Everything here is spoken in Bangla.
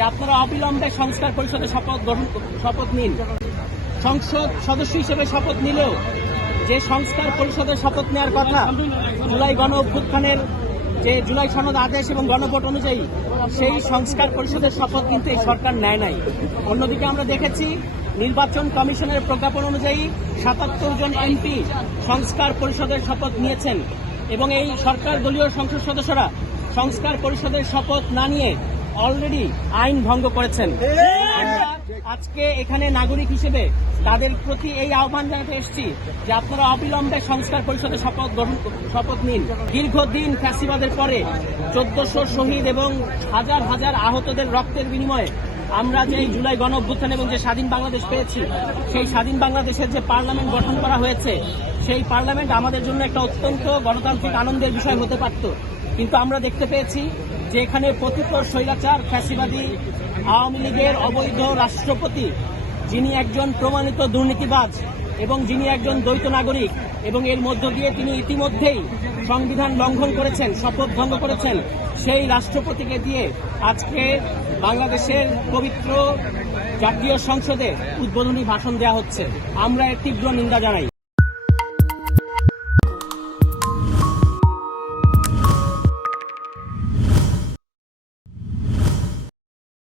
যে আপনারা অবিলম্বে সংস্কার পরিষদে শপথ নিন। সংসদ সদস্য হিসেবে শপথ নিলেও যে সংস্কার পরিষদের শপথ নেওয়ার কথা জুলাই গণ অভ্যুত্থানের যে জুলাই সনদ আদেশ এবং গণভোট অনুযায়ী সেই সংস্কার পরিষদের শপথ কিন্তু এই সরকার নেয় নাই। অন্যদিকে আমরা দেখেছি নির্বাচন কমিশনের প্রজ্ঞাপন অনুযায়ী ৭৭ জন এমপি সংস্কার পরিষদের শপথ নিয়েছেন এবং এই সরকার দলীয় সংসদ সদস্যরা সংস্কার পরিষদের শপথ না নিয়ে অলরেডি আইন ভঙ্গ করেছেন। আজকে এখানে নাগরিক হিসেবে তাদের প্রতি এই আহ্বান জানাতে এসেছি যে আপনারা অবিলম্বে সংস্কার পরিষদে শপথ নিন। দীর্ঘদিন ফ্যাসিবাদের পরে ১৪০০ শহীদ এবং হাজার হাজার আহতদের রক্তের বিনিময়ে আমরা যে জুলাই গণ অভ্যুত্থান এবং যে স্বাধীন বাংলাদেশ পেয়েছি, সেই স্বাধীন বাংলাদেশের যে পার্লামেন্ট গঠন করা হয়েছে, সেই পার্লামেন্ট আমাদের জন্য একটা অত্যন্ত গণতান্ত্রিক আনন্দের বিষয় হতে পারত। কিন্তু আমরা দেখতে পেয়েছি যে এখানে পতিত স্বৈরাচার ফ্যাসিবাদী আওয়ামী লীগের অবৈধ রাষ্ট্রপতি, যিনি একজন প্রমাণিত দুর্নীতিবাজ এবং যিনি একজন দ্বৈত নাগরিক, এবং এর মধ্য দিয়ে তিনি ইতিমধ্যেই সংবিধান লঙ্ঘন করেছেন, শপথ ভঙ্গ করেছেন, সেই রাষ্ট্রপতিকে দিয়ে আজকে বাংলাদেশের পবিত্র জাতীয় সংসদে উদ্বোধনী ভাষণ দেওয়া হচ্ছে। আমরা এর তীব্র নিন্দা জানাই।